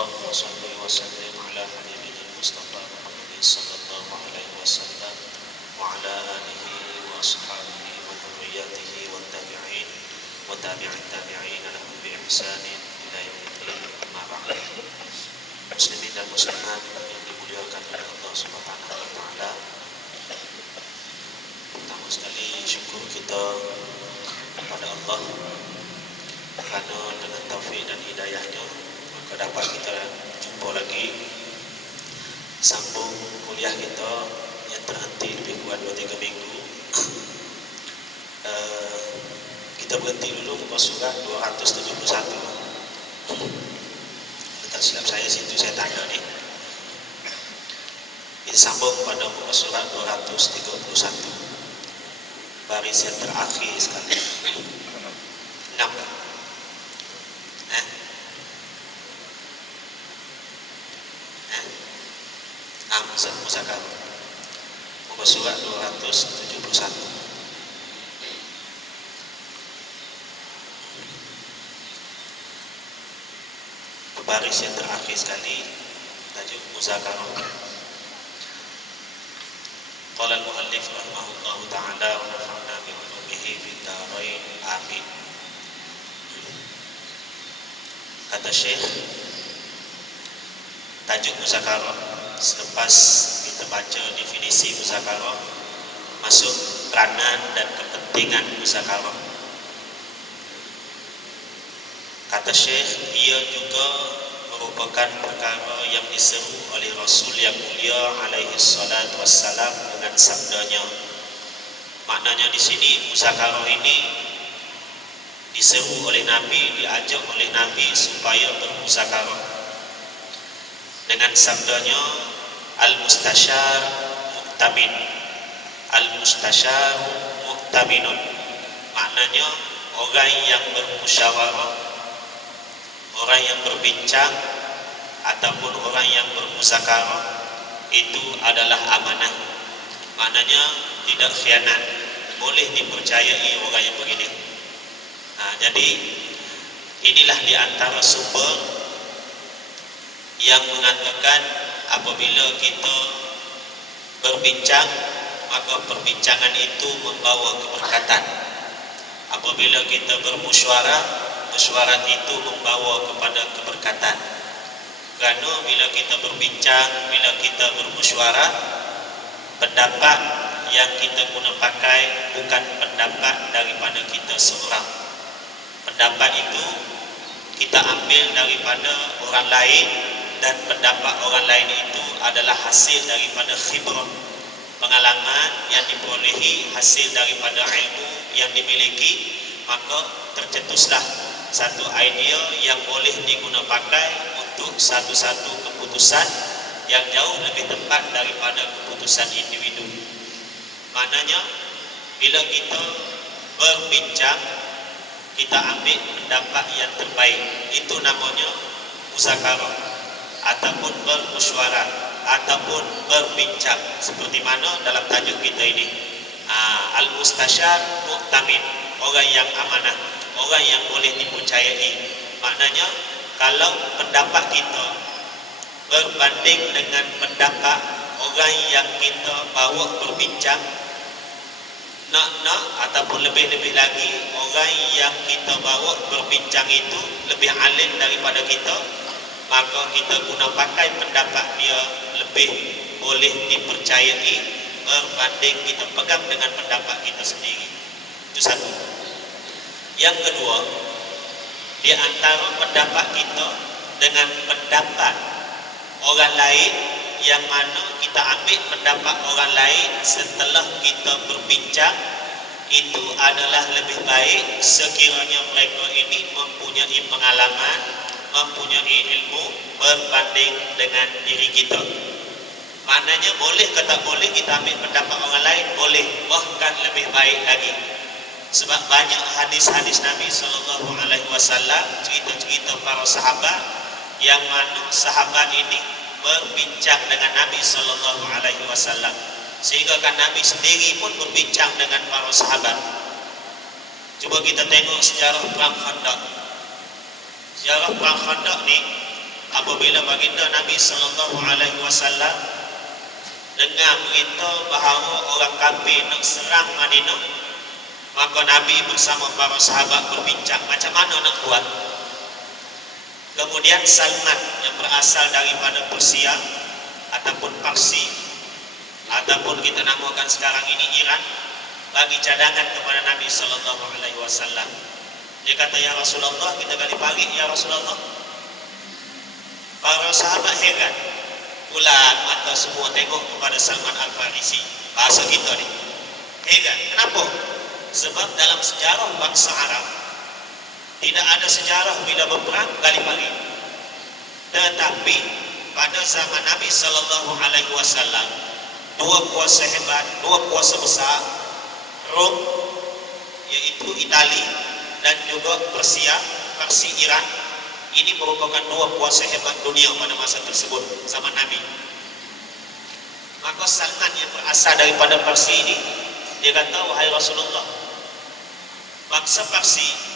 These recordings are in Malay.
الله وصل وسلم على حبيبنا المصطفى محمد صلى الله عليه وسلم وعلى آله وأصحابه وذرياته والتابعين وتابع التابعين لهم بإحسان إلى يوم الدين. أما بعد. Muslimin dan muslimat yang dimuliakan oleh Allah Subhanahu wa taala. Pertama sekali syukur kita kepada Allah kerana dengan taufik dan hidayahnya maka dapat kita jumpa lagi, sambung kuliah kita yang terhenti lebih kurang 2-3 minggu. Kita berhenti dulu muka surat 271. Tak silap saya situ saya tanda ni. Kita sambung pada muka surat 231. Baris yang terakhir sekali. 6 dah. Musakar muka surat 271. Baris yang terakhir sekali, tajuk muzakarah. Qala al-muallif rahimahullahu ta'ala wa nafa'na bi 'ulumihi fid dharain amin. Kata Syekh, tajuk muzakarah. Selepas kita baca definisi muzakarah, masuk peranan dan kepentingan muzakarah. Kata Syekh, ia juga merupakan perkara yang diseru oleh Rasul yang mulia alaihi salatu wassalam dengan sabdanya. Maknanya di sini muzakarah ini diseru oleh Nabi, diajak oleh Nabi supaya bermuzakarah dengan sabdanya al-mustasyar mu'tamin, al-mustasyar mu'taminun. Maknanya orang yang bermusyawarah, orang yang berbincang ataupun orang yang bermuzakarah itu adalah amanah. Maknanya tidak khianat, boleh dipercayai orang yang begini. Jadi inilah di antara sumber yang mengatakan apabila kita berbincang maka perbincangan itu membawa keberkatan. Apabila kita bermusyawarah, mesyuarat itu membawa kepada keberkatan. Kerana bila kita berbincang, bila kita bermusyawarah, pendapat yang kita guna pakai bukan pendapat daripada kita seorang. Pendapat itu kita ambil daripada orang lain, dan pendapat orang lain itu adalah hasil daripada khibrah, pengalaman yang diperolehi, hasil daripada ilmu yang dimiliki. Maka tercetuslah satu idea yang boleh digunakan pakai untuk satu-satu keputusan yang jauh lebih tepat daripada keputusan individu. Maknanya bila kita berbincang, kita ambil pendapat yang terbaik. Itu namanya muzakarah ataupun bermusyawarah ataupun berbincang, seperti mana dalam tajuk kita ini. Al-mustasyar mu'tamin, orang yang amanah, orang yang boleh dipercayai. Maknanya kalau pendapat kita berbanding dengan pendapat orang yang kita bawa berbincang, nak ataupun lebih-lebih lagi orang yang kita bawa berbincang itu lebih alim daripada kita, maka kita guna pakai pendapat dia lebih boleh dipercayai berbanding kita pegang dengan pendapat kita sendiri. Itu satu. Yang kedua, di antara pendapat kita dengan pendapat orang lain, yang mana kita ambil pendapat orang lain setelah kita berbincang, itu adalah lebih baik sekiranya mereka ini mempunyai pengalaman, mempunyai ilmu berbanding dengan diri kita. Maknanya boleh ke tak boleh kita ambil pendapat orang lain? Boleh, bahkan lebih baik lagi. Sebab banyak hadis-hadis Nabi SAW, cerita-cerita para sahabat yang mana sahabat ini berbincang dengan Nabi SAW, sehingga kan Nabi sendiri pun berbincang dengan para sahabat. Cuba kita tengok sejarah perang Khandaq. Sejarah perang Khandaq ni apabila baginda Nabi sallallahu alaihi wasallam dengar berita bahawa orang kafir nak serang Madinah, maka Nabi bersama para sahabat berbincang macam mana nak buat. Kemudian Salman yang berasal daripada Persia ataupun Parsi ataupun kita namakan sekarang ini Iran, bagi cadangan kepada Nabi sallallahu alaihi wasallam. Dia kata, ya Rasulullah, kita gali pagi ya Rasulullah. Para sahabat heran, bulat mata semua tengok kepada Salman Al-Farisi. Bahasa kita ni heran. Kenapa? Sebab dalam sejarah bangsa Arab tidak ada sejarah bila berperang gali pagi. Tetapi pada zaman Nabi sallallahu alaihi wasallam, dua kuasa hebat, dua kuasa besar, Rom yaitu Itali dan juga Persia, Parsi Iran, ini merupakan dua kuasa hebat dunia pada masa tersebut zaman Nabi. Maka Salman yang berasal daripada Parsi ini, dia kata, wahai Rasulullah, bangsa Parsi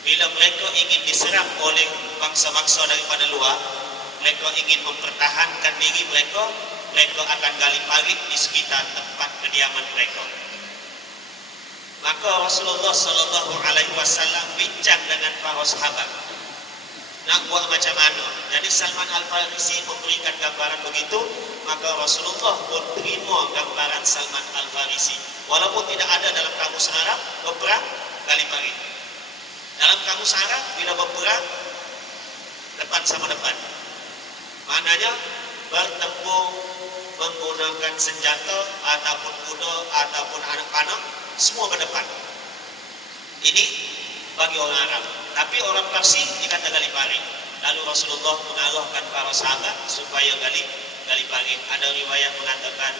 bila mereka ingin diserang oleh bangsa-bangsa daripada luar, mereka ingin mempertahankan diri mereka, mereka akan gali parit di sekitar tempat kediaman mereka. Maka Rasulullah sallallahu alaihi wasallam bincang dengan para sahabat nak buat macam mana. Jadi Salman Al-Farisi memberikan gambaran begitu, maka Rasulullah pun terima gambaran Salman Al-Farisi. Walaupun tidak ada dalam kamus Arab berperang gali parit. Dalam kamus Arab bila berperang depan sama depan, maknanya bertempur menggunakan senjata ataupun kuda ataupun anak panah, semua berdepan. Ini bagi orang Arab. Tapi orang Parsi dikata gali parit. Lalu Rasulullah mengarahkan para sahabat supaya gali parit. Ada riwayat mengatakan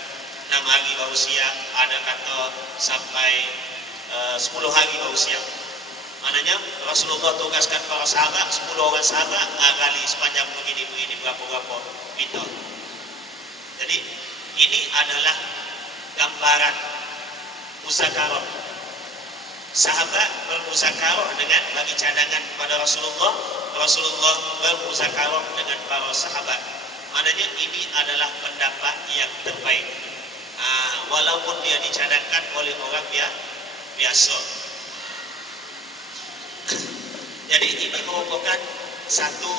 6 hari baru siap, ada kata sampai 10 hari baru siap. Maknanya Rasulullah tugaskan para sahabat, 10 orang sahabat gali sepanjang begini berapa meter. Jadi ini adalah gambaran muzakarah. Sahabat bermuzakarah dengan bagi cadangan kepada Rasulullah, Rasulullah bermuzakarah dengan para sahabat. Maknanya ini adalah pendapat yang terbaik. Walaupun dia dicadangkan oleh orang biasa. Jadi ini merupakan satu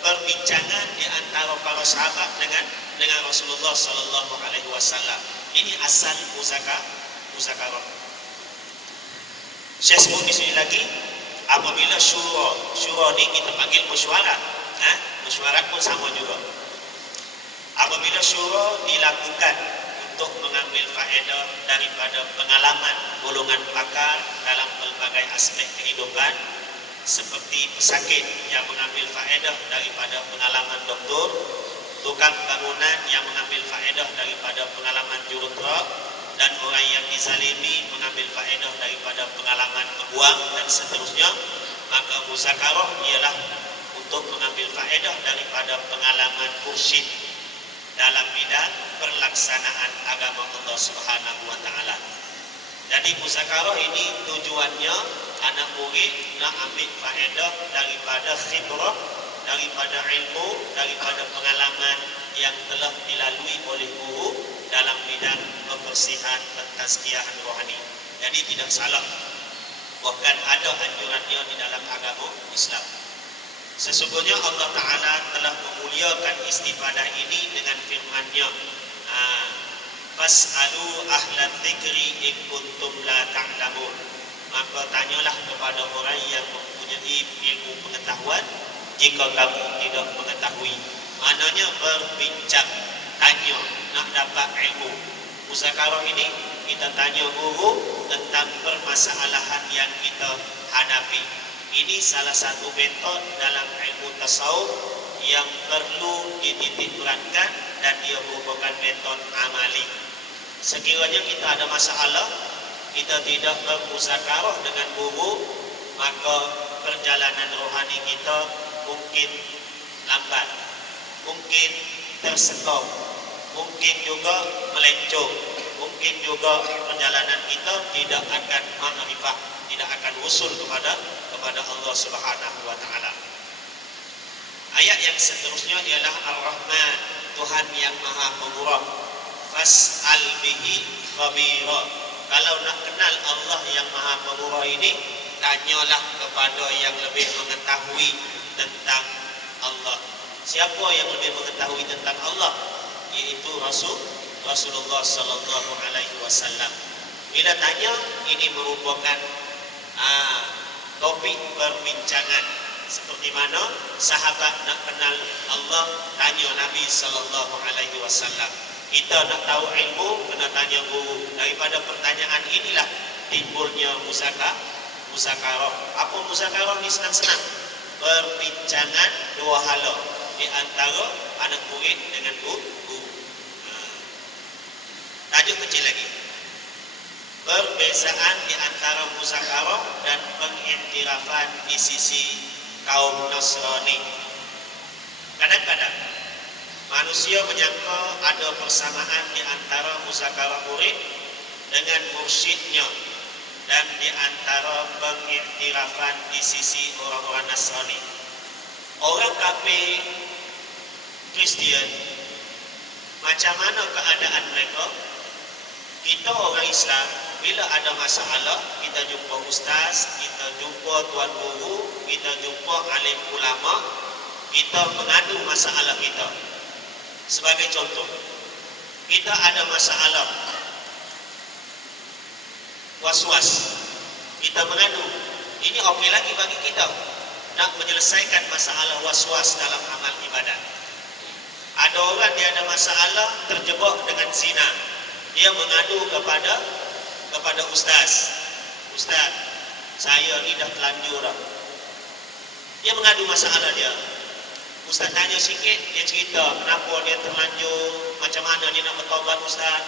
perbincangan di antara para sahabat dengan Rasulullah sallallahu alaihi wasallam. Ini asal muzakarah. Saya sebut di sini lagi, apabila syura ni kita panggil mesyuarat. Mesyuarat pun sama juga. Apabila syura dilakukan untuk mengambil faedah daripada pengalaman golongan pakar dalam pelbagai aspek kehidupan, seperti pesakit yang mengambil faedah daripada pengalaman doktor, tukang bangunan yang mengambil faedah daripada pengalaman jurutera, dan orang yang dizalimi mengambil faedah daripada pengalaman peguam dan seterusnya. Maka muzakarah ialah untuk mengambil faedah daripada pengalaman mursyid dalam bidang pelaksanaan agama Allah Subhanahu wa taala. Jadi muzakarah ini tujuannya anak murid nak ambil faedah daripada khibrah, daripada ilmu, daripada pengalaman yang telah dilalui oleh guru dalam bidang pembersihan pentazkiyahan rohani. Jadi tidak salah, bahkan ada anjurannya di dalam agama Islam. Sesungguhnya Allah Ta'ala telah memuliakan istifadah ini dengan firman-Nya, fas'alu ahlan dzikri in kuntum la ta'lamun. Maka tanyalah kepada orang yang mempunyai ilmu pengetahuan jika kamu tidak mengetahui. Maknanya berbincang, tanya, nak dapat ilmu. Muzakarah ini kita tanya guru tentang permasalahan yang kita hadapi. Ini salah satu metod dalam ilmu tasawuf yang perlu dititikberatkan dan dia merupakan metod amali. Sekiranya kita ada masalah, kita tidak bermuzakarah dengan guru, maka perjalanan rohani kita mungkin lambat, mungkin tersekop, mungkin juga melencong, mungkin juga perjalanan kita tidak akan ma'rifah, tidak akan usul kepada Allah Subhanahu wa taala. Ayat yang seterusnya ialah Ar-Rahman, Tuhan yang Maha Pemurah. Fas'al bihi khabira. Kalau nak kenal Allah yang Maha Pemurah ini, tanyalah kepada yang lebih mengetahui tentang Allah. Siapa yang lebih mengetahui tentang Allah? Yaitu Rasulullah sallallahu alaihi wasallam. Bila tanya, ini merupakan topik perbincangan. Seperti mana sahabat nak kenal Allah, tanya Nabi sallallahu alaihi wasallam. Kita nak tahu ilmu, kena tanya guru. Daripada pertanyaan inilah timbulnya muzakarah. Apa muzakarah ni? Senang-senang. Perbincangan dua hala di antara anak murid dengan guru. Tajuk kecil lagi. Perbezaan di antara muzakarah dan pengiktirafan di sisi kaum Nasrani. Kadang-kadang manusia menyangka ada persamaan di antara muzakarah murid dengan mursyidnya dan di antara pengiktirafan di sisi orang-orang Nasrani. Orang kafir Kristian, macam mana keadaan mereka? Kita orang Islam, bila ada masalah, kita jumpa ustaz, kita jumpa tuan guru, kita jumpa alim ulama, kita mengadu masalah kita. Sebagai contoh, kita ada masalah was-was, kita mengadu. Ini okey lagi bagi kita nak menyelesaikan masalah was-was dalam amal ibadat. Ada orang dia ada masalah terjebak dengan zina, dia mengadu kepada ustaz. Ustaz, saya ni dah terlanjur dah. Dia mengadu masalah dia. Ustaz tanya sikit, dia cerita kenapa dia terlanjur, macam mana dia nak bertaubat ustaz.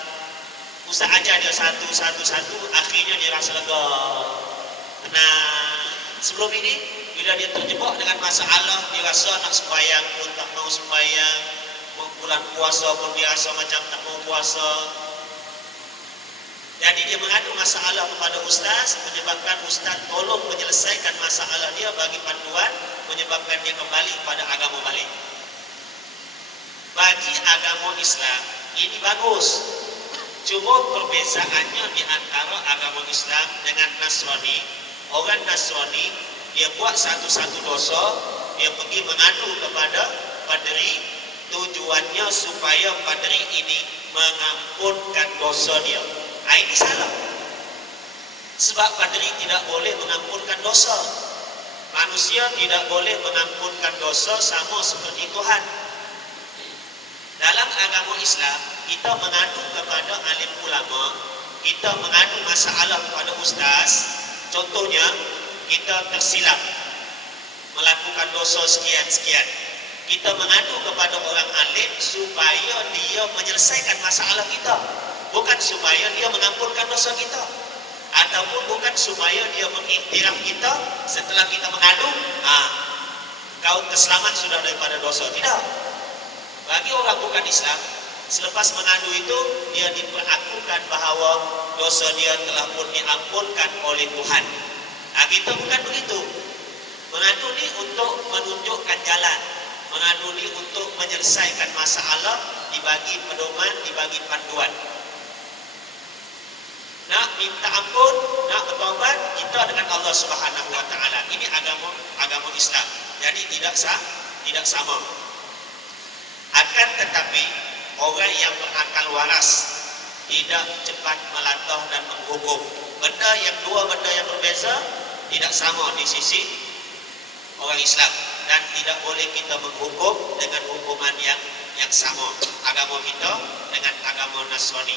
Ustaz ajar dia satu-satu, akhirnya dia rasa lega, tenang. Sebelum ini, bila dia terjebak dengan masalah, dia rasa nak sembahyang pun tak mau sembahyang, bulan puasa pun dia rasa macam tak mau puasa. Jadi dia mengadu masalah kepada ustaz, menyebabkan ustaz tolong menyelesaikan masalah dia, bagi panduan, menyebabkan dia kembali pada agama balik. Bagi agama Islam, ini bagus. Cuma perbezaannya di antara agama Islam dengan Nasrani. Orang Nasrani, dia buat satu-satu dosa, dia pergi mengadu kepada paderi, tujuannya supaya paderi ini mengampunkan dosa dia. Ini salah. Sebab paderi tidak boleh mengampunkan dosa. Manusia tidak boleh mengampunkan dosa sama seperti Tuhan. Dalam agama Islam, kita mengadu kepada alim ulama, kita mengadu masalah kepada ustaz. Contohnya, kita tersilap melakukan dosa sekian-sekian. Kita mengadu kepada orang alim supaya dia menyelesaikan masalah kita, bukan supaya dia mengampunkan dosa kita, ataupun bukan supaya dia mengiktiraf kita setelah kita mengadu, kau keselamat sudah daripada dosa. Tidak. Bagi orang bukan Islam, selepas mengadu itu, dia diperlakukan bahawa dosa dia telah pun diampunkan oleh Tuhan. Kita bukan begitu. Mengadu ni untuk menunjukkan jalan, mengadu ni untuk menyelesaikan masalah, dibagi pedoman, dibagi panduan. Nak minta ampun, nak bertaubat, kita dengan Allah Subhanahu wa taala. Ini agama Islam. Jadi tidak sama. Akan tetapi orang yang berakal waras tidak cepat melatah dan menghukum. Dua benda yang berbeza, tidak sama di sisi orang Islam, dan tidak boleh kita menghukum dengan hukuman yang sama agama kita dengan agama Nasrani.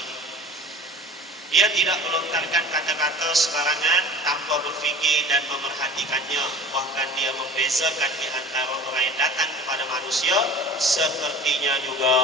Dia tidak melontarkan kata-kata sembarangan tanpa berfikir dan memerhatikannya. Bahkan dia membezakan di antara orang yang datang kepada manusia sepertinya juga,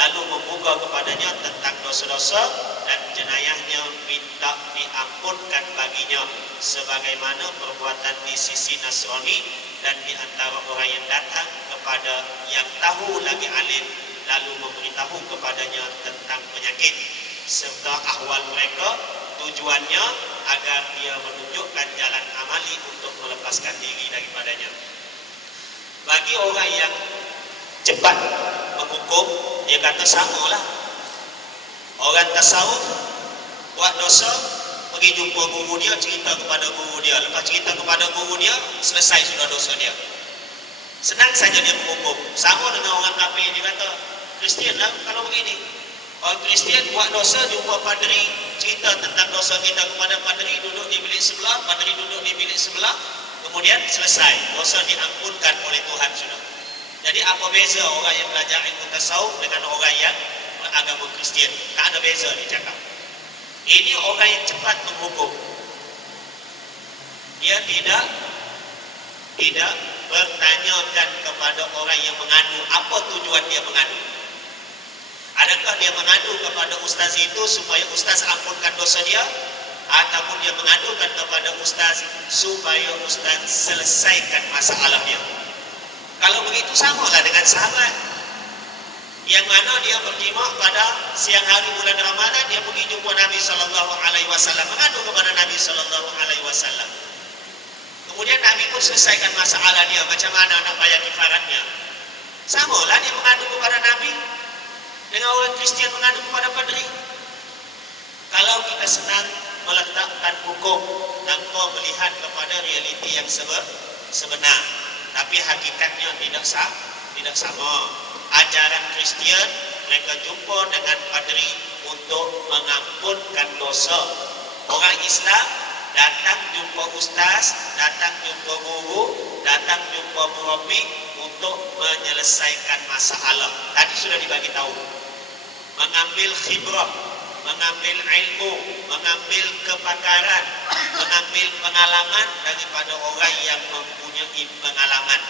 lalu membuka kepadanya tentang dosa-dosa dan jenayahnya, minta diampunkan baginya, sebagaimana perbuatan di sisi Nasrani dan di antara orang yang datang kepada yang tahu lagi alim, lalu memberitahu kepadanya tentang penyakit serta ahwal mereka, tujuannya agar dia menunjukkan jalan amali untuk melepaskan diri daripadanya. Bagi orang yang cepat menghukum, dia kata samalah. Orang tasawuf buat dosa, pergi jumpa guru dia, cerita kepada guru dia. Lepas cerita kepada guru dia, selesai sudah dosa dia. Senang saja dia menghukum. Sama dengan orang kafir, dia kata Kristian lah kalau begini. Orang Kristian buat dosa, jumpa padri, cerita tentang dosa kita kepada padri, duduk di bilik sebelah, padri duduk di bilik sebelah, kemudian selesai, dosa diampunkan oleh Tuhan sudah. Jadi apa beza orang yang belajar ilmu tasawuf dengan orang yang beragama Kristian? Tak ada beza dia cakap. Ini orang yang cepat menghukum. Dia tidak bertanyakan kepada orang yang mengadu apa tujuan dia mengadu. Adakah dia mengadu kepada ustaz itu supaya ustaz ampunkan dosa dia, ataupun dia mengadukan kepada ustaz supaya ustaz selesaikan masalah dia? Kalau begitu samalah dengan sahabat yang mana dia berjima pada siang hari bulan Ramadan, dia pergi jumpa Nabi SAW, mengadu kepada Nabi SAW. Kemudian Nabi pun selesaikan masalah dia, macam mana nak bayar kifaratnya. Samalah dia mengadu kepada Nabi dengan orang Kristian mengadu kepada padri. Kalau kita senang meletakkan hukum tanpa melihat kepada realiti yang sebenar, tapi hakikatnya tidak sama. Ajaran Kristian, mereka jumpa dengan padri untuk mengampunkan dosa. Orang Islam datang jumpa ustaz, datang jumpa guru, datang jumpa murabbi untuk menyelesaikan masalah. Tadi sudah dibagi tahu. Mengambil khibrah, mengambil ilmu, mengambil kepakaran, mengambil pengalaman daripada orang yang mempunyai pengalaman.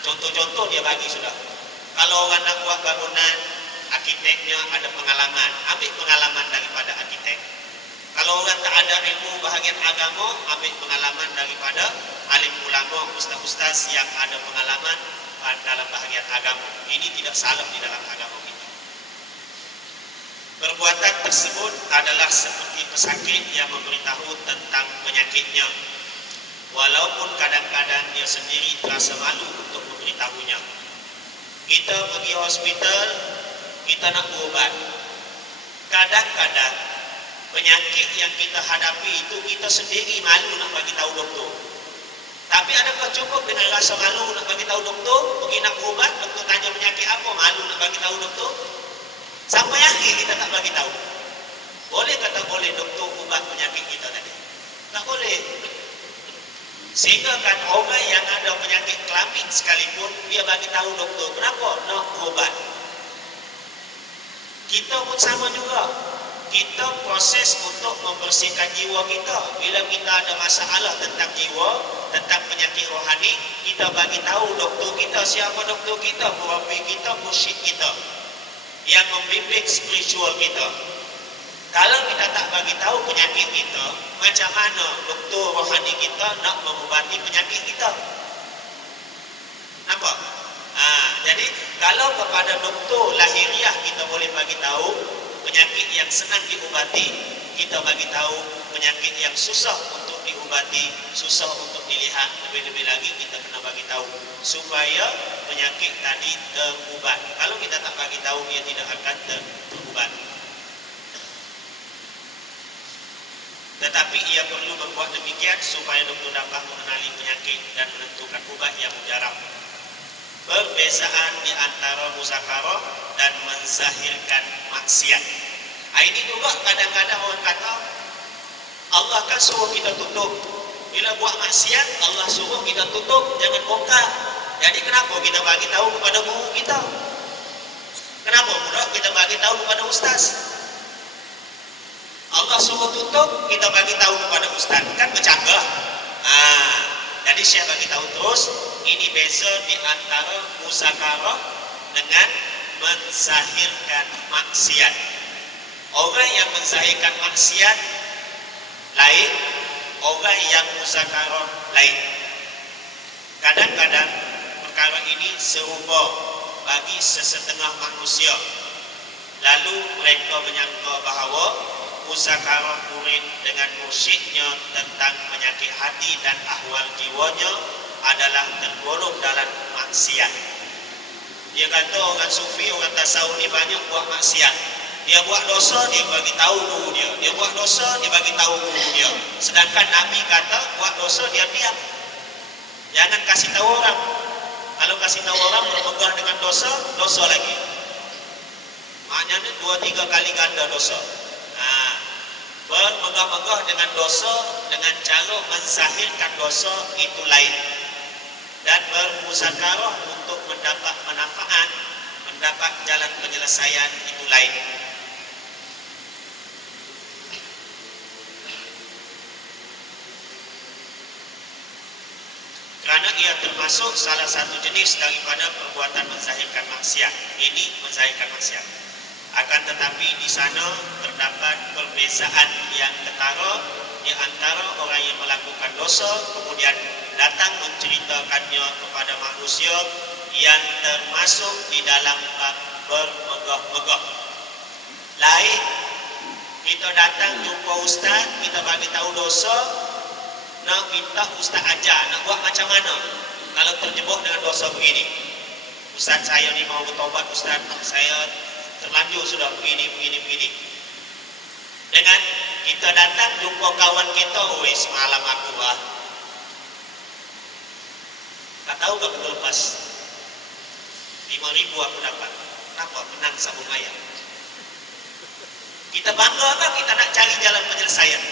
Contoh-contoh dia bagi sudah. Kalau orang nak buat bangunan, arkiteknya ada pengalaman, ambil pengalaman daripada arkitek. Kalau orang tak ada ilmu bahagian agama, ambil pengalaman daripada alim ulama, ustaz-ustaz yang ada pengalaman dalam bahagian agama. Ini tidak salah di dalam agama kita. Perbuatan tersebut adalah seperti pesakit yang memberitahu tentang penyakitnya, walaupun kadang-kadang dia sendiri terasa malu untuk memberitahunya. Kita pergi hospital, kita nak berubat. Kadang-kadang penyakit yang kita hadapi itu kita sendiri malu nak bagi tahu doktor. Tapi adakah cukup dengan rasa malu nak bagi tahu doktor? Pergi nak berubat, doktor tanya penyakit apa, malu nak bagi tahu doktor? Sampai akhir kita tak bagi tahu. Boleh kata boleh doktor ubat penyakit kita tadi? Tak boleh. Sehingga kan orang yang ada penyakit kelamin sekalipun, dia bagi tahu doktor, kenapa nak berubat? Kita pun sama juga. Kita proses untuk membersihkan jiwa kita. Bila kita ada masalah tentang jiwa, tentang penyakit rohani, kita bagi tahu doktor kita. Siapa doktor kita? Murabbi kita, mursyid kita, yang membimbing spiritual kita. Kalau kita tak bagi tahu penyakit kita, macam mana doktor rohani kita nak mengubati penyakit kita? Nampak? Jadi kalau kepada doktor lahiriah kita boleh bagi tahu penyakit yang senang diubati, kita bagi tahu penyakit yang susah untuk diubati, susah untuk dilihat, lebih-lebih lagi kita kena bagi tahu supaya penyakit tadi terubat. Kalau kita tak bagi tahu, dia tidak akan terubat. Tetapi ia perlu berbuat demikian supaya doktor dapat mengenali penyakit dan menentukan ubat yang mujarab. Perbezaan di antara muzakarah dan menzahirkan maksiat. Ini juga kadang-kadang orang kata Allah kan suruh kita tutup. Bila buat maksiat, Allah suruh kita tutup, jangan bongkar. Jadi kenapa kita bagi tahu kepada guru kita? Kenapa pula kita bagi tahu kepada ustaz? Allah suruh tutup, kita bagi tahu kepada ustaz, kan bercanggah. Jadi Syekh bagi tahu terus, ini beza di antara muzakarah dengan menzahirkan maksiat. Orang yang menzahirkan maksiat lain, orang yang muzakarah lain. Kadang-kadang perkara ini serupa bagi sesetengah manusia. Lalu mereka menyangka bahawa muzakarah murid dengan mursyidnya tentang penyakit hati dan ahwal jiwanya adalah tergolong dalam maksiat. Dia kata orang sufi, orang tasawuf ni banyak buat maksiat. Dia buat dosa, dia bagi tahu guru dia. Dia buat dosa, dia bagi tahu guru dia. Sedangkan Nabi kata buat dosa diam-diam. Jangan kasih tahu orang. Kalau kasih tahu orang berpegang dengan dosa, dosa lagi. Maknanya 2-3 kali ganda dosa. Nah, bermegah-megah dengan dosa dengan cara menzahirkan dosa itu lain. Dan bermuzakarah untuk mendapat manfaat, mendapat jalan penyelesaian itu lain. Kerana ia termasuk salah satu jenis daripada perbuatan menzahirkan maksiat. Ini menzahirkan maksiat. Akan tetapi di sana terdapat perbezaan yang ketara di antara orang yang melakukan dosa kemudian datang menceritakannya kepada manusia yang termasuk di dalam bab bermegah-megah. Lain, kita datang jumpa ustaz, kita bagi tahu dosa, nak minta ustaz ajar, nak buat macam mana kalau terjebak dengan dosa begini. Ustaz, saya ni mau bertobat ustaz, saya terlanjur sudah begini. Dengan kita datang jumpa kawan kita, oi semalam aku tak tahu gak aku lepas 5.000 aku dapat. Kenapa? Menang sabung ayam. Kita bangga kan? Kita nak cari jalan penyelesaian.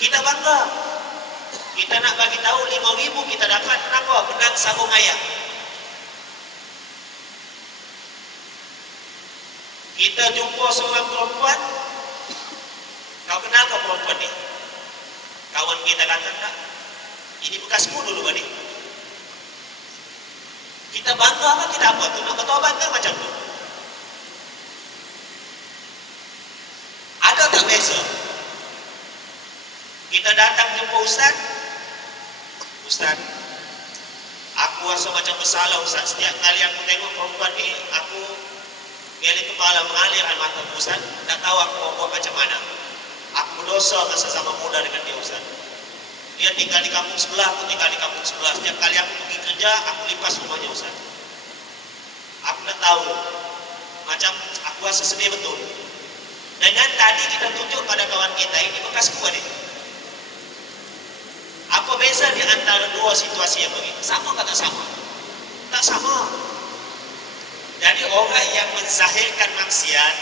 Kita bangga. Kita nak bagi tahu 5.000 kita dapat. Kenapa? Menang sabung ayam. Kita jumpa seorang perempuan. Kau kenal ke perempuan ni? Kawan kita kata tak. Ini bekasku dulu kan ni. Kita bangga kan kita apa tu? Nak bertobat kan macam tu? Ada tak beza? Kita datang jumpa ustaz. Ustaz, aku rasa macam bersalah ustaz. Setiap kali aku tengok perempuan ni, aku geleng kepala mengalir air mata ustaz. Tak tahu aku mau buat macam mana. Aku berdosa masa zaman muda dengan dia ustaz. Dia tinggal di kampung sebelah, aku tinggal di kampung sebelah. Setiap kali aku pergi kerja, aku lipas rumahnya ustaz. Aku tak tahu. Macam aku rasa sedih betul. Dengan tadi kita tunjuk pada kawan kita, ini bekasku ni. Apa beza di antara dua situasi yang begini? Sama atau tak sama? Tak sama. Jadi orang yang menzahirkan maksiat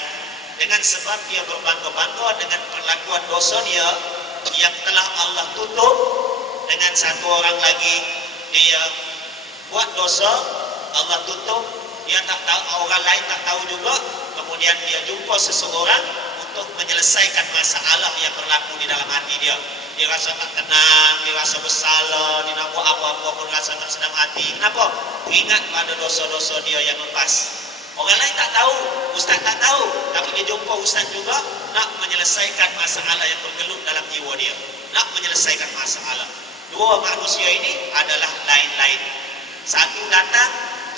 dengan sebab dia berbangga-bangga dengan perlakuan dosa dia yang telah Allah tutup, dengan satu orang lagi dia buat dosa, Allah tutup, dia tak tahu, orang lain tak tahu juga, kemudian dia jumpa seseorang untuk menyelesaikan masalah yang berlaku di dalam hati dia. Dia rasa tak tenang, dia rasa bersalah, dia nak buat apa-apa pun rasa tak sedang hati. Kenapa? Ingat pada dosa-dosa dia yang lepas. Orang lain tak tahu, ustaz tak tahu, tapi dia jumpa ustaz juga nak menyelesaikan masalah yang bergelut dalam jiwa dia, nak menyelesaikan masalah. Dua manusia ini adalah lain-lain. Satu datang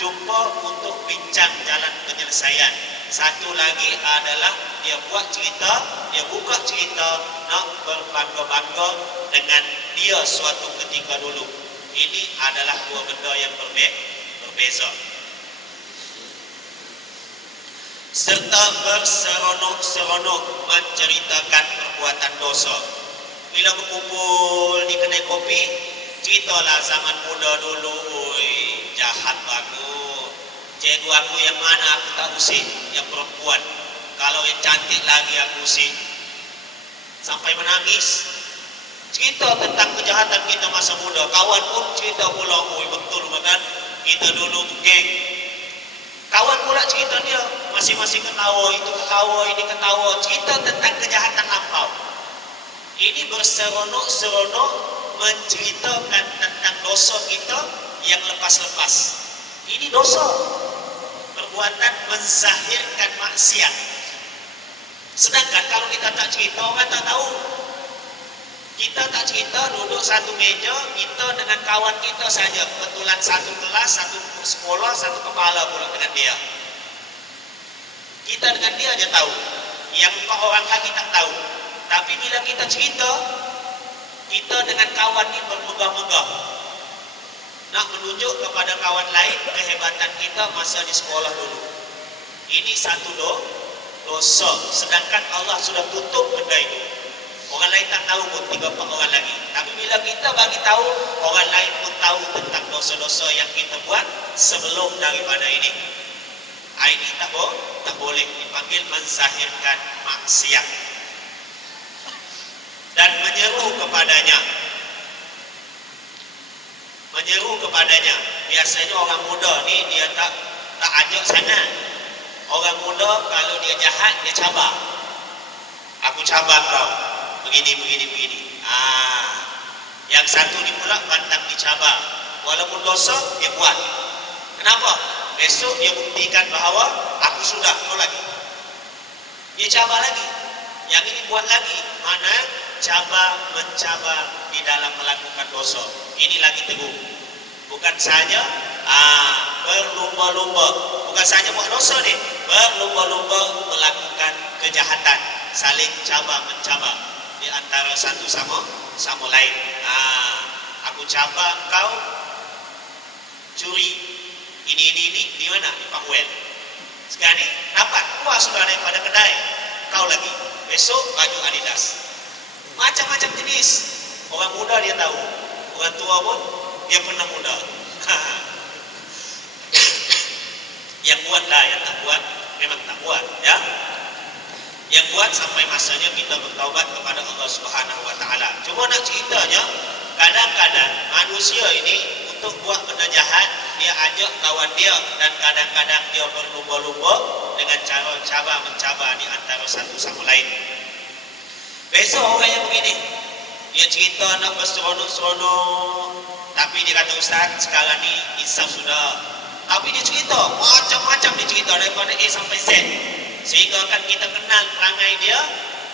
jumpa untuk bincang jalan penyelesaian. Satu lagi adalah dia buat cerita, dia buka cerita nak berbangga-bangga dengan dia suatu ketika dulu. Ini adalah dua benda yang berbeza. Serta berseronok-seronok menceritakan perbuatan dosa. Bila berkumpul di kedai kopi, ceritalah zaman muda dulu, oi, jahat aku. Cikgu aku yang mana aku tak usik, yang perempuan. Kalau yang cantik lagi aku usik. Sampai menangis. Cerita tentang kejahatan kita masa muda. Kawan pun cerita pula, oi betul kan? Kita dulu geng. Kawan pula cerita dia, masing-masing ketawa, itu ketawa, ini ketawa, cerita tentang kejahatan lampau. Ini berseronok-seronok menceritakan tentang dosa kita yang lepas-lepas. Ini dosa, perbuatan menzahirkan maksiat. Sedangkan kalau kita tak cerita, orang tak tahu. Kita tak cerita, duduk satu meja, kita dengan kawan kita saja. Kebetulan satu kelas, satu sekolah, satu kepala pula dengan dia. Kita dengan dia aja tahu. Yang 4 orang lagi tak tahu. Tapi bila kita cerita, kita dengan kawan ini bermegah-megah, nak menunjuk kepada kawan lain kehebatan kita masa di sekolah dulu. Ini satu dosa, sedangkan Allah sudah tutup benda itu. Orang lain tak tahu pun, 3-4 orang lagi. Tapi bila kita bagi tahu, orang lain pun tahu tentang dosa-dosa yang kita buat sebelum daripada ini. Ini tak boleh dipanggil menzahirkan maksiat. Dan menyeru kepadanya. Biasanya orang muda ni dia tak ajak sangat. Orang muda kalau dia jahat, dia cabar. Aku cabar kau, begini. Yang satu ni pula pantang dicabar. Walaupun dosa, dia buat. Kenapa? Besok dia buktikan bahawa aku sudah, kau lagi. Dia cabar lagi. Yang ini buat lagi. Mana mencabar di dalam melakukan dosa. Ini lagi teguh. Bukan saja berlumba-lumba, bukan saja buat dosa ni, berlumba-lumba melakukan kejahatan, saling mencabar di antara satu sama lain. Aku cabar kau curi ini di mana? Di Pak Wen. Sekarang ni dapat keluar sudah daripada kedai, kau lagi. Besok baju Adidas. Macam-macam jenis. Orang muda dia tahu, orang tua pun dia pernah muda. Yang buatlah, yang tak buat memang tak buat, ya. Yang buat sampai masanya kita bertaubat kepada Allah Subhanahu wa taala. Cuma nak ceritanya, kadang-kadang manusia ini untuk buat benda jahat, dia ajak kawan dia, dan kadang-kadang dia berlumba-lumba dengan cara mencabar di antara satu sama lain. Besok orang yang begini, dia cerita nak berseronok-seronok, tapi dia kata, Ustaz, sekarang ni insaf sudah. Tapi dia cerita macam-macam, dia cerita daripada A sampai Z, sehingga kan kita kenal perangai dia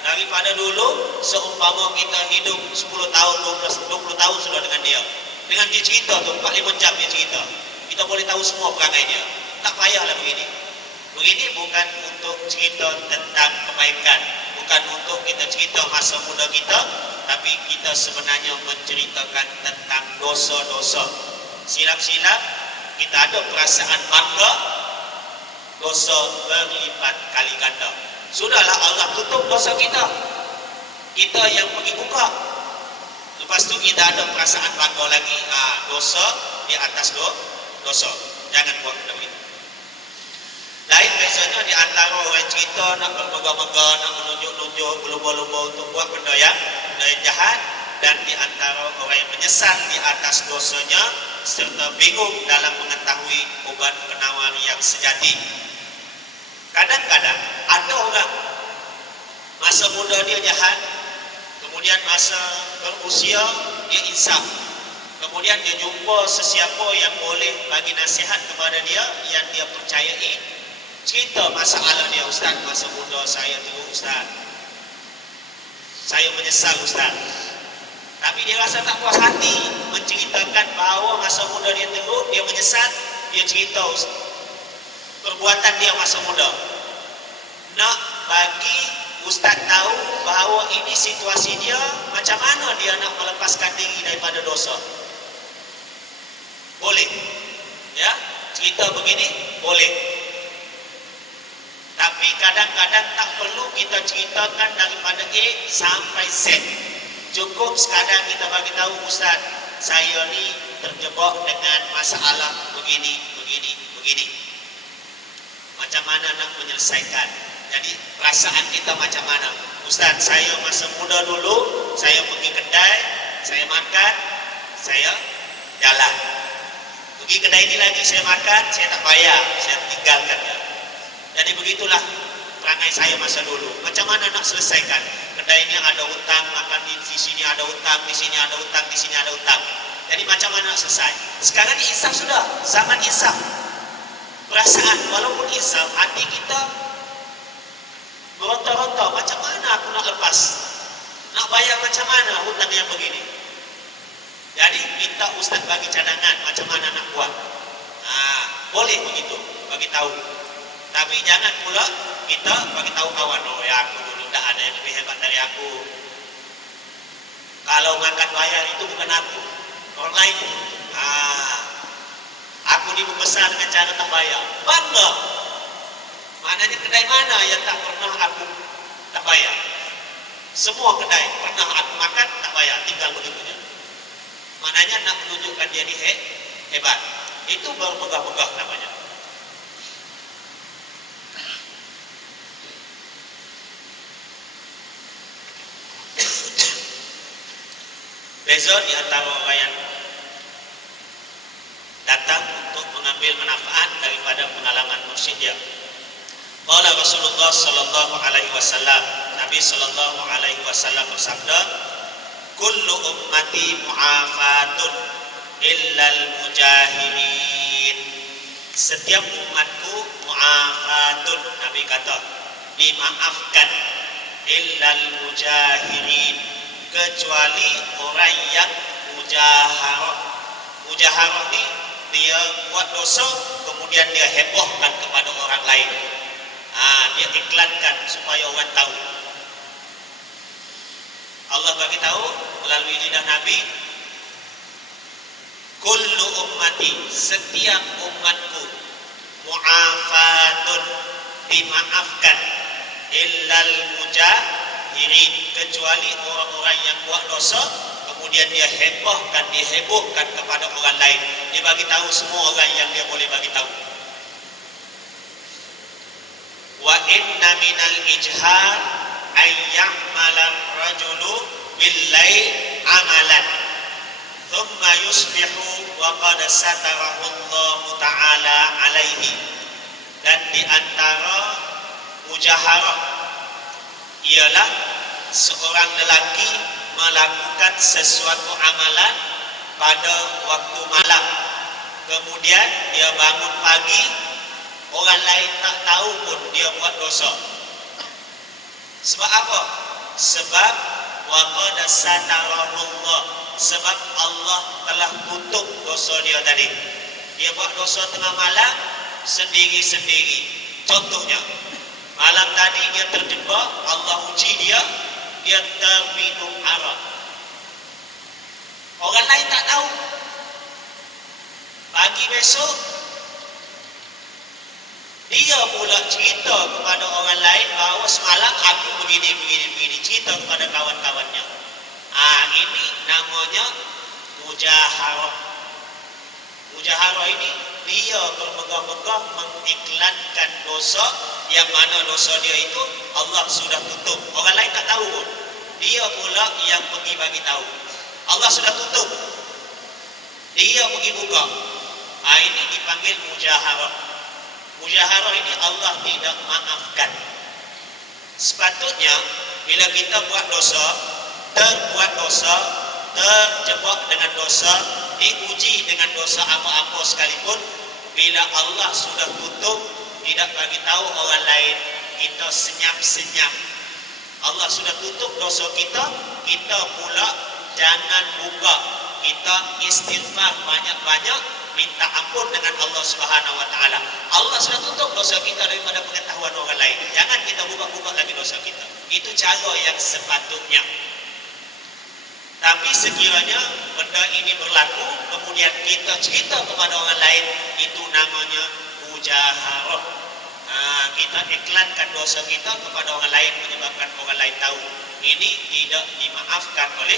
daripada dulu. Seumpama kita hidup 10 tahun, 20 tahun sudah dengan dia. Dengan dia cerita tu 4-5 jam dia cerita, kita boleh tahu semua perangai dia. Tak payahlah begini. Begini bukan untuk cerita tentang kebaikan, bukan untuk kita cerita masa muda kita, tapi kita sebenarnya menceritakan tentang dosa-dosa. Silap-silap kita ada perasaan bangga, dosa berlipat kali ganda. Sudahlah, Allah tutup dosa kita, kita yang pergi buka. Lepas tu kita ada perasaan bangga lagi, dosa di atas dosa. Jangan buat benda begitu. Lain biasanya di antara orang cerita nak bermegah-megah, nak menunjuk-nunjuk, berlumba-lumba untuk buat benda yang jahat, dan di antara orang yang menyesal di atas dosanya serta bingung dalam mengetahui obat penawar yang sejati. Kadang-kadang ada orang masa muda dia jahat, kemudian masa berusia dia insaf, kemudian dia jumpa sesiapa yang boleh bagi nasihat kepada dia yang dia percayai, cerita masalah dia, Ustaz, masa muda saya tu, Ustaz, saya menyesal, Ustaz. Tapi dia rasa tak puas hati menceritakan bahawa masa muda dia teruk, dia menyesal. Dia cerita perbuatan dia masa muda, nak bagi Ustaz tahu bahawa ini situasi dia, macam mana dia nak melepaskan diri daripada dosa. Boleh, ya, cerita begini boleh. Tapi kadang-kadang tak perlu kita ceritakan daripada A sampai Z. Cukup sekadar kita bagi tahu, Ustaz, saya ni terjebak dengan masalah begini. Macam mana nak menyelesaikan? Jadi perasaan kita macam mana? Ustaz, saya masa muda dulu, saya pergi kedai, saya makan, saya jalan. Pergi kedai ini lagi, saya makan, saya tak bayar, saya tinggalkan dia. Jadi begitulah perangai saya masa dulu. Macam mana nak selesaikan? Kedai ini ada hutang, makan di sini ada hutang, di sini ada hutang, di sini ada hutang. Jadi macam mana nak selesai? Sekarang ni insaf sudah, zaman insaf. Perasaan, walaupun insaf, hati kita beronta-ronta, macam mana aku nak lepas? Nak bayar macam mana hutang yang begini? Jadi minta Ustaz bagi cadangan, macam mana nak buat? Boleh begitu, bagi tahu. Tapi jangan pula kita bagi tahu kawan, oh ya, aku dulu tak ada yang lebih hebat dari aku. Kalau makan bayar itu bukan aku, orang lain. Aku ini membesar dengan cara tak bayar. Bangga. Maknanya kedai mana yang tak pernah aku tak bayar? Semua kedai pernah aku makan tak bayar, tinggal begitunya. Maknanya nak menunjukkan dia ni hebat. Itu baru megah-megah namanya. Beza di antara orang yang datang untuk mengambil manfaat daripada pengalaman mursyid dia. Qala Rasulullah sallallahu alaihi wasallam, Nabi sallallahu alaihi wasallam bersabda, "Kullu ummati mu'afatun illal mujahirin." Setiap umatku mu'afatun, Nabi kata, dimaafkan, illal mujahirin, kecuali orang yang mujaharah. Mujaharah ni dia buat dosa kemudian dia hebohkan kepada orang lain. Dia iklankan supaya orang tahu. Allah bagi tahu melalui lidah Nabi, kullu ummati, setiap umatku, mu'afatun, dimaafkan, illal mujahirin, kecuali orang-orang yang buat dosa kemudian dia dihebohkan kepada orang lain. Dia bagi tahu semua orang yang dia boleh bagi tahu. Wa inna minal ijhar ay ya'mala rajulu bil-lail amalan thumma yusbihu wa qad satarahu Allah Ta'ala alaihi. Dan di antara mujaharah ialah seorang lelaki melakukan sesuatu amalan pada waktu malam, kemudian dia bangun pagi, orang lain tak tahu pun dia buat dosa. Sebab apa? Sebab waqad satarahullah, sebab Allah telah tutup dosa dia tadi. Dia buat dosa tengah malam sendiri-sendiri. Contohnya, malam tadi dia terjebak, Allah uji dia terminum arak. Orang lain tak tahu. Pagi besok dia pula cerita kepada orang lain bahawa semalam aku begini, cerita kepada kawan-kawannya. Ini namanya mujaharah. Mujaharah ini dia bermegah-megah mengiklankan dosa yang mana dosa dia itu Allah sudah tutup. Orang lain tak tahu pun. Dia pula yang pergi bagi tahu. Allah sudah tutup, dia pergi buka. Ini dipanggil mujaharah. Mujaharah ini Allah tidak maafkan. Sepatutnya bila kita buat dosa, terbuat dosa, terjebak dengan dosa, diuji dengan dosa apa-apa sekalipun, bila Allah sudah tutup, tidak bagi tahu orang lain, kita senyap-senyap. Allah sudah tutup dosa kita, kita pula jangan buka. Kita istighfar banyak-banyak, minta ampun dengan Allah Subhanahu wa taala. Allah sudah tutup dosa kita daripada pengetahuan orang lain. Jangan kita buka-buka lagi dosa kita. Itu cara yang sepatutnya. Tapi sekiranya benda ini berlaku, kemudian kita cerita kepada orang lain, itu namanya mujaharah. Kita iklankan dosa kita kepada orang lain, menyebabkan orang lain tahu. Ini tidak dimaafkan oleh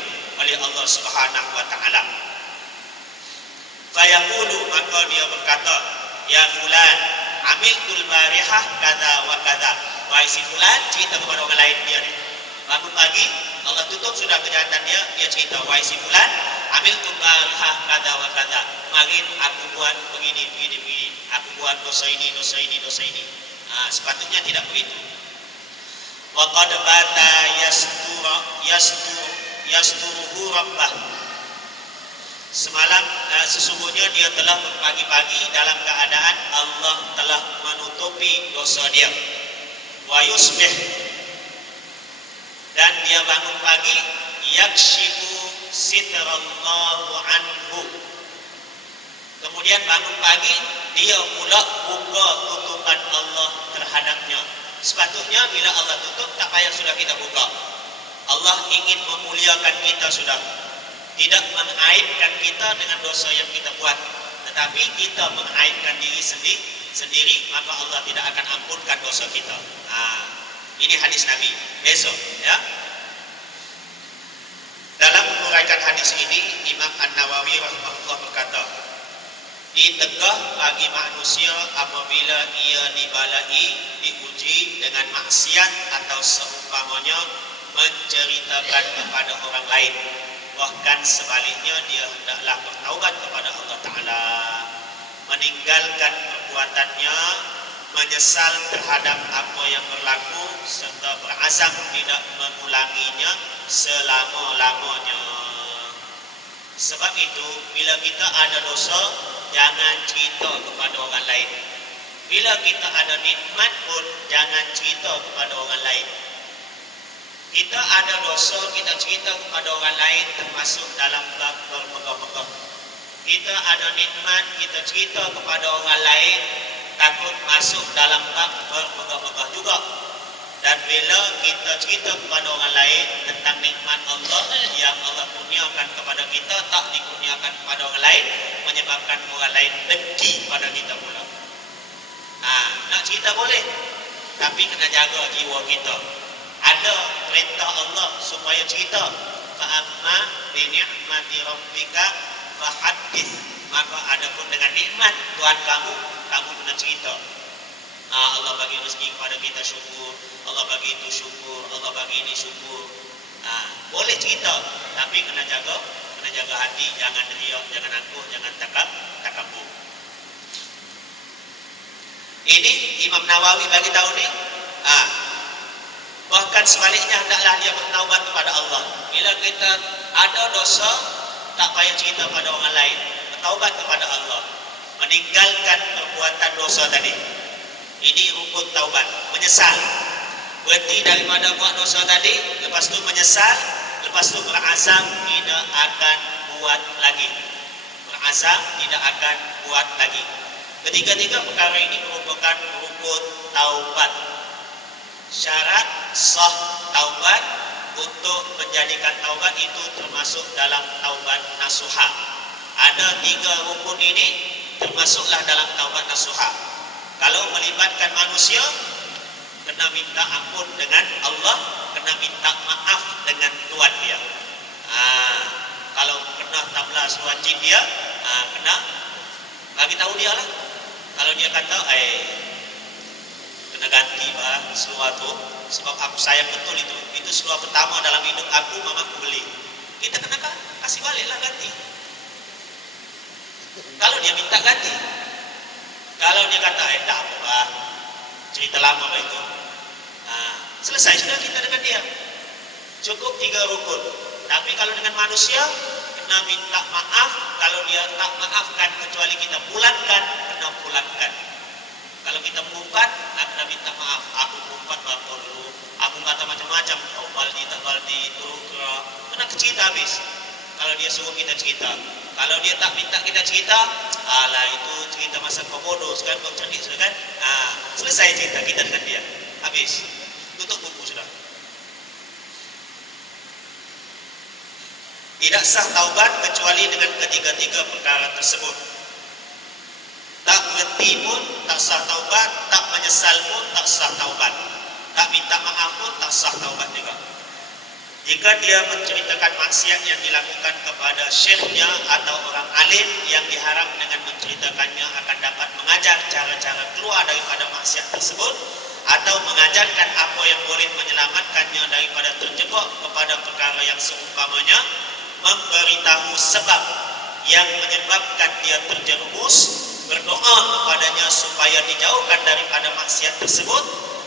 Allah Subhanahu wa taala. Fayaqulu, maka dia berkata, ya fulan, amiltul barihah kadza wa kadza. Wahai si fulan, cerita kepada orang lain dia ni. Bangun pagi, Allah tutup sudah kejahatan dia cerita, wahai si fulan, amiltul barihah kadza wa kadza. Kemarin aku buat begini. Aku buat dosa ini. Sepatutnya tidak begitu. Wa qad bata yasturuhu rabbah. Semalam sesungguhnya dia telah pagi-pagi dalam keadaan Allah telah menutupi dosa dia. Wa yusbih, dan dia bangun pagi, yakshifu sitrallahu anhu. Kemudian bangun pagi, dia pula buka tutupan Allah terhadapnya. Sepatutnya bila Allah tutup, tak payah sudah kita buka. Allah ingin memuliakan kita sudah, tidak mengaibkan kita dengan dosa yang kita buat, tetapi kita mengaibkan diri sendiri, maka Allah tidak akan ampunkan dosa kita. Ini hadis Nabi. Besok ya, dalam menguraikan hadis ini, Imam An-Nawawi rahimahullah berkata, ditegah bagi manusia apabila ia dibalai, diuji dengan maksiat atau seumpamanya menceritakan kepada orang lain. Bahkan sebaliknya dia hendaklah bertaubat kepada Allah Ta'ala, meninggalkan perbuatannya, menyesal terhadap apa yang berlaku, serta berazam tidak mengulanginya selama-lamanya. Sebab itu, bila kita ada dosa, jangan cerita kepada orang lain. Bila kita ada nikmat pun, jangan cerita kepada orang lain. Kita ada dosa, kita cerita kepada orang lain, termasuk dalam bab bermegah-megah. Kita ada nikmat, kita cerita kepada orang lain, takut masuk dalam bab bermegah-megah juga. Dan bila kita cerita kepada orang lain tentang nikmat Allah yang Allah kurniakan kepada kita, tak dikurniakan kepada orang lain, menyebabkan orang lain dengki pada kita pula. Nak cerita boleh, tapi kena jaga jiwa kita. Ada perintah Allah supaya cerita, fa'amma bi ni'mati rabbika fahaddits. Maka adapun dengan nikmat Tuhan kamu kena cerita. Allah bagi rezeki kepada kita, syukur. Allah bagi itu, syukur. Allah bagi ini, syukur. Boleh cerita, tapi kena jaga hati, jangan riak, jangan angkuh, jangan takabur. Ini Imam Nawawi bagi tahu ni. Bahkan sebaliknya, hendaklah dia bertaubat kepada Allah. Bila kita ada dosa, tak payah cerita pada orang lain, bertaubat kepada Allah, meninggalkan perbuatan dosa tadi. Ini rukun taubat, menyesal, berhenti daripada buat dosa tadi, lepas tu menyesal, lepas tu berazam tidak akan buat lagi, berazam tidak akan buat lagi. Ketiga-tiga perkara ini merupakan rukun taubat. Syarat sah taubat, untuk menjadikan taubat itu termasuk dalam taubat nasuha. Ada 3 rukun ini termasuklah dalam taubat nasuha. Kalau melibatkan manusia, kena minta ampun dengan Allah, kena minta maaf dengan Tuhan dia. Kalau pernah tablas wajib dia, kena bagi tahu dia lah. Kalau dia kata, kena ganti seluar tu, sebab aku sayang betul itu seluar pertama dalam hidup aku, mamaku beli. Kita kena kasih baliklah ganti. Kalau dia minta ganti, kalau dia kata tak apa, cerita lama itu, selesai sudah kita dengan dia. Cukup 3 rukun. Tapi kalau dengan manusia, kena minta maaf. Kalau dia tak maafkan, kecuali kita pulangkan, kena pulangkan. Kalau kita mengumpat, kena minta maaf. Aku mengumpat apa dulu, aku kata macam-macam, baldi tak baldi, kena cerita habis. Kalau dia suruh kita cerita, kalau dia tak minta kita cerita, itu cerita masa komodo, sekarang kau cerdik sudah kan? Selesai cerita kita dengan dia, habis, tutup buku sudah. Tidak sah taubat kecuali dengan ketiga-tiga perkara tersebut. Tak berhenti pun tak sah taubat, tak menyesal pun tak sah taubat, tak minta maaf pun tak sah taubat juga. Jika dia menceritakan maksiat yang dilakukan kepada syekhnya atau orang alim yang diharap dengan menceritakannya akan dapat mengajar cara-cara keluar daripada maksiat tersebut, atau mengajarkan apa yang boleh menyelamatkannya daripada terjebak kepada perkara yang seumpamanya, memberitahu sebab yang menyebabkan dia terjerumus, berdoa kepadanya supaya dijauhkan daripada maksiat tersebut,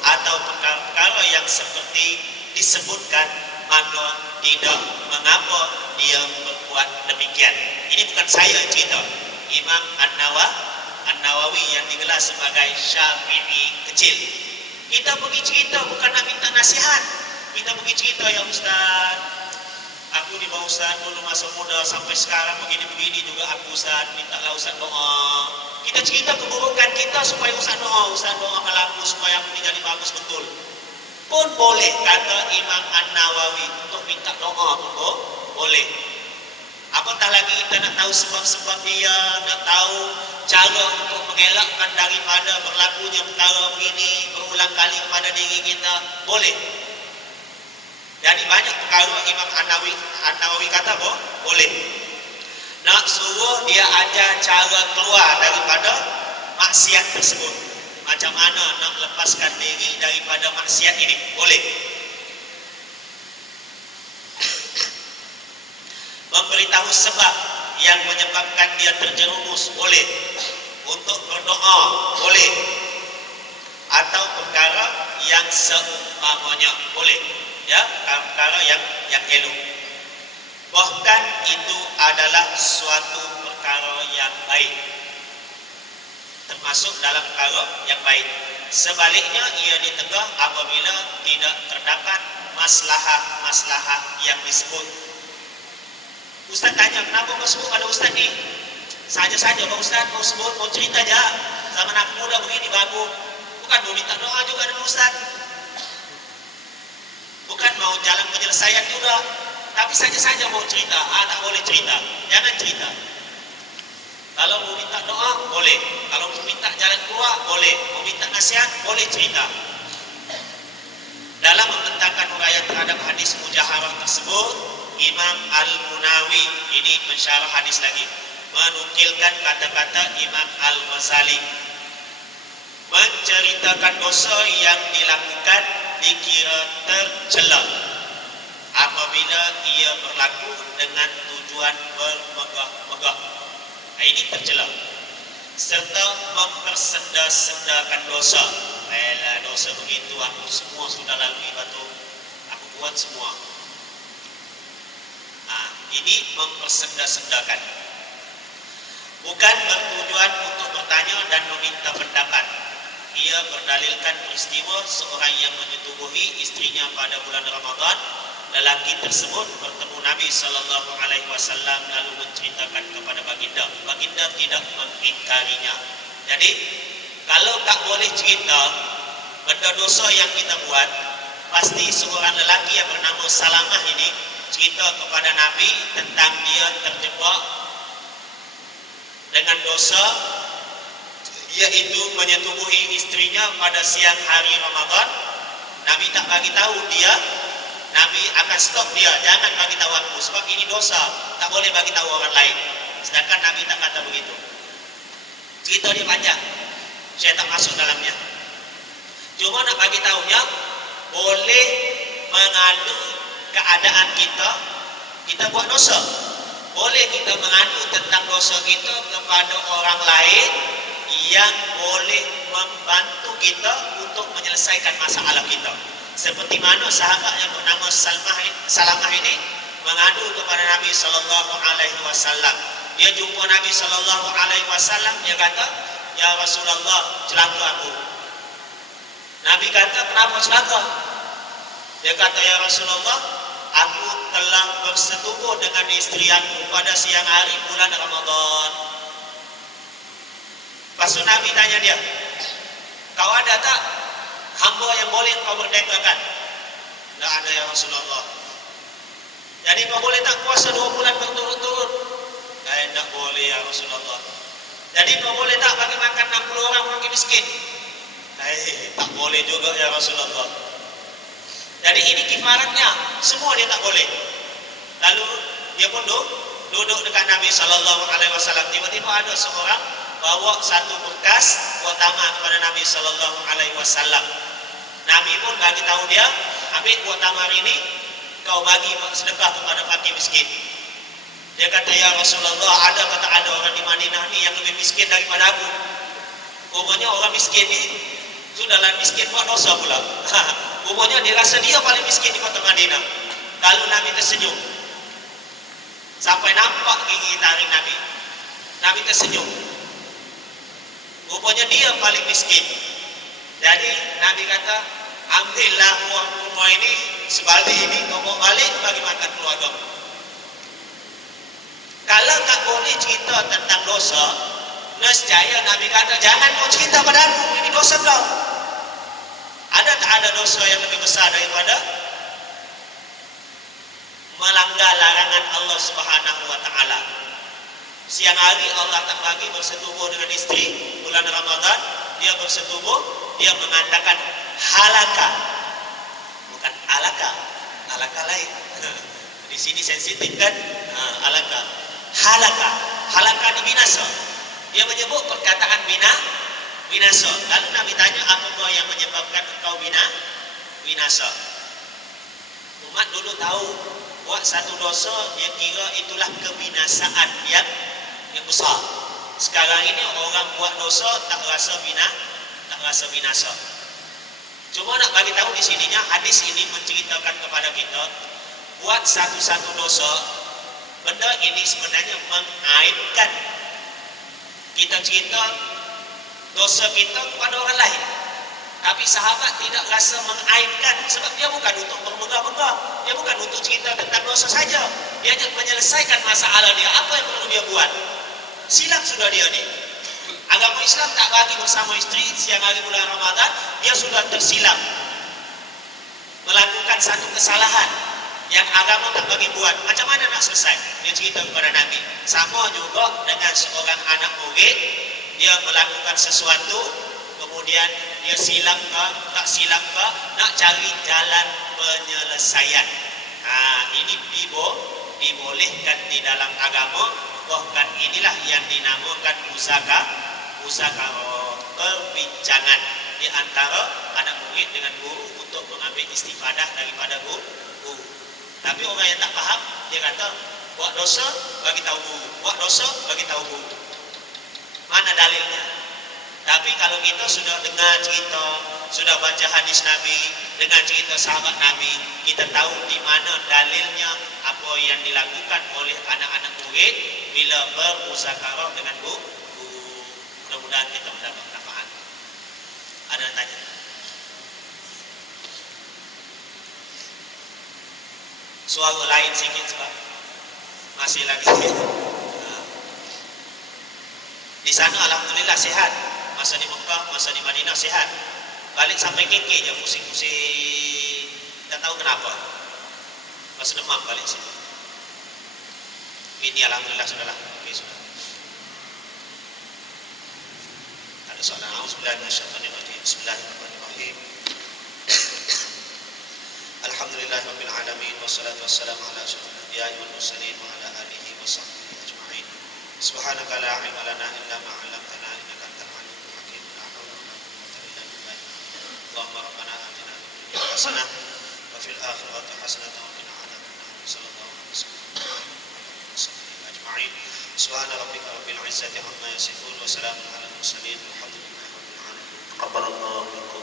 atau perkara-perkara yang seperti disebutkan, maka tidak mengapa dia berbuat demikian. Ini bukan saya cerita, Imam An-Nawawi yang digelar sebagai Syafi'i kecil. Kita pergi cerita bukan nak minta nasihat. Kita pergi cerita, ya Ustaz, aku di bawah Ustaz dulu masa muda sampai sekarang begini-begini juga aku Ustaz, mintalah Ustaz doa. Kita cerita keburukan kita supaya Ustaz doa kalau aku supaya aku jadi bagus betul. pun boleh, kata Imam An-Nawawi, untuk minta doa pun boleh. Apatah lagi kita nak tahu sebab-sebab dia, nak tahu cara untuk mengelakkan daripada berlakunya perkara begini berulang kali kepada diri kita, boleh. Jadi banyak perkara Imam An-Nawawi kata boleh. Nak suruh dia ajar cara keluar daripada maksiat tersebut. Macam mana nak lepaskan diri daripada maksiat ini, boleh. Memberitahu sebab yang menyebabkan dia terjerumus, boleh. Untuk berdoa, boleh. Atau perkara yang seumpamanya, boleh. Ya, perkara yang elok. Bahkan itu adalah suatu perkara yang baik, termasuk dalam perkara yang baik. Sebaliknya ia ditegah apabila tidak terdapat maslahat yang disebut. Ustaz tanya, kenapa kau sebut pada Ustaz ni? Saja-saja Pak Ustaz mau sebut, mau cerita aja. Zaman aku muda begini bagus. Bukan mau minta doa juga dengan Ustaz. Bukan mau jalan penyelesaian juga. Tapi saja-saja mau cerita. Tak boleh cerita. Jangan cerita. Kalau mau minta doa, boleh. Kalau mau minta jalan keluar, boleh. Mau minta nasihat, boleh cerita. Dalam membentangkan uraian terhadap hadis mujaharah tersebut, Imam Al-Munawi, ini pensyarah hadis lagi, menukilkan kata-kata Imam Al-Ghazali, menceritakan dosa yang dilakukan dikira tercela apabila ia berlaku dengan tujuan bermegah-megah. Ini tercela. Serta mempersenda-sendakan dosa. Dosa begitu aku semua sudah lalui, batu aku buat semua. Ini mempersenda-sendakan. Bukan bertujuan untuk bertanya dan meminta pendapat. Ia berdalilkan peristiwa seorang yang menyetubuhi istrinya pada bulan Ramadan. Lelaki tersebut bertemu Nabi SAW lalu menceritakan kepada baginda. Baginda tidak mengingkarinya. Jadi kalau tak boleh cerita benda dosa yang kita buat, pasti seorang lelaki yang bernama Salamah ini cerita kepada Nabi tentang dia terjebak dengan dosa, yaitu menyetubuhi istrinya pada siang hari Ramadan. Nabi tak bagi tahu dia, Nabi akan stop dia, jangan bagi tahu aku sebab ini dosa, tak boleh bagi tahu orang lain. Sedangkan Nabi tak kata begitu. Cerita dia panjang, saya tak masuk dalamnya. Cuma nak bagi tahunya, boleh mengadu keadaan kita buat dosa. Boleh kita mengadu tentang dosa kita kepada orang lain yang boleh membantu kita untuk menyelesaikan masalah kita. Seperti mana sahabat yang bernama Salamah ini mengadu kepada Nabi SAW. Dia jumpa Nabi SAW, dia kata, "Ya Rasulullah, celaka aku." Nabi kata, "Kenapa celaka?" Dia kata, "Ya Rasulullah, aku telah bersetubuh dengan istri aku pada siang hari bulan Ramadan." Lepas Nabi tanya dia, "Kau ada tak hamba yang boleh kau merdekakan?" "Tidak ada ya Rasulullah." "Jadi kau boleh tak puasa 2 bulan berturut-turut?" "Tidak boleh ya Rasulullah." "Jadi kau boleh tak bagi makan 60 orang fakir miskin?" "Tak boleh juga ya Rasulullah." Jadi ini kifaratnya, semua dia tak boleh. Lalu dia pun duduk dekat Nabi SAW. Tiba-tiba ada seorang bawa satu berkas buat tamar kepada Nabi SAW. Nabi pun bagi tahu dia, "Ambil buat tamar ini, kau bagi sedekah kepada fakir miskin." Dia kata, "Ya Rasulullah, ada kata ada orang di Madinah ni yang lebih miskin daripada aku. Umumnya orang miskin ni sudahlah miskin buat dosa pula." Umumnya dia rasa dia paling miskin di kota Madinah. Lalu Nabi tersenyum. Sampai nampak gigi taring Nabi. Nabi tersenyum. Rupanya dia paling miskin. Jadi Nabi kata, "Ambillah uang ini, sebalik ini kau bawa balik bagi makan keluarga." Kalau tak boleh cerita tentang dosa, nescaya Nabi kata, "Jangan kau cerita padaku, ini dosa kau." Ada tak tak ada dosa yang lebih besar daripada melanggar larangan Allah Subhanahu wa taala. Siang hari Allah tak bagi bersetubuh dengan istri bulan Ramadan, dia bersetubuh, dia mengatakan halaka, bukan alaka. Alaka lain. Di sini sensitif kan? Alaka. Halaka. Halaka ini binasa. Dia menyebut perkataan binasa. Lalu Nabi tanya, apa yang menyebabkan engkau binasa? Umat dulu tahu buat satu dosa dia kira itulah kebinasaan yang besar. Sekarang ini orang buat dosa tak rasa binasa. Cuma nak bagi tahu di sininya hadis ini menceritakan kepada kita buat satu dosa, benda ini sebenarnya mengaibkan. Kita cerita dosa kita kepada orang lain, tapi sahabat tidak rasa mengaibkan sebab dia bukan untuk bermegah-megah, dia bukan untuk cerita tentang dosa saja, dia hanya menyelesaikan masalah dia. Apa yang perlu dia buat? Silap sudah dia ni. Agama Islam tak bagi bersama isteri siang hari bulan Ramadan, dia sudah tersilap melakukan satu kesalahan yang agama tak bagi buat. Macam mana nak selesai? Dia cerita kepada Nabi. Sama juga dengan seorang anak murid, dia melakukan sesuatu, kemudian dia silap ke, tak silap ke, nak cari jalan penyelesaian. Ini dibolehkan di dalam agama. Bahkan inilah yang dinamakan muzakarah, perbincangan di antara anak murid dengan guru untuk mengambil istifadah daripada guru. Tapi orang yang tak faham, dia kata buat dosa bagi tahu guru, buat dosa bagi tahu guru. Mana dalilnya? Tapi kalau kita sudah dengar cerita, sudah baca hadis Nabi, dengan cerita sahabat Nabi, kita tahu di mana dalilnya apa yang dilakukan oleh anak-anak murid bila bermuzakarah dengan guru. Mudah-mudahan kita mendapat manfaat. Ada yang tanya? Suara lain sikit sebab masih lagi. Di sana alhamdulillah sehat. Masa di Mekah, masa di Madinah sehat. Balik sampai keke je pusing-pusing. Tak tahu kenapa. Masa demam balik sini. Ini alhamdulillah sudahlah. Okey sudah. Ada soalan. Auzubillahi Bismillahirrahmanirrahim. Alhamdulillahirabbil alamin wassalatu wassalamu ala asyrofil anbiya'i wal mursalin wa ala alihi washabbihi ajma'in. Subhanaka la ilma lana illa ma 'allamtana innaka antal alimul hakim. La haula wa la quwwata illa billah. Allahumma rabbana atina fid dunya hasanah wa fil akhirati hasanah wa qina adzabannar. Sallallahu alaihi wasallam ajma'in. Subhana rabbika rabbil izzati amma yasifun wa salamun alal mursalin walhamdulillahi rabbil alamin. Taqabbalallahu minkum.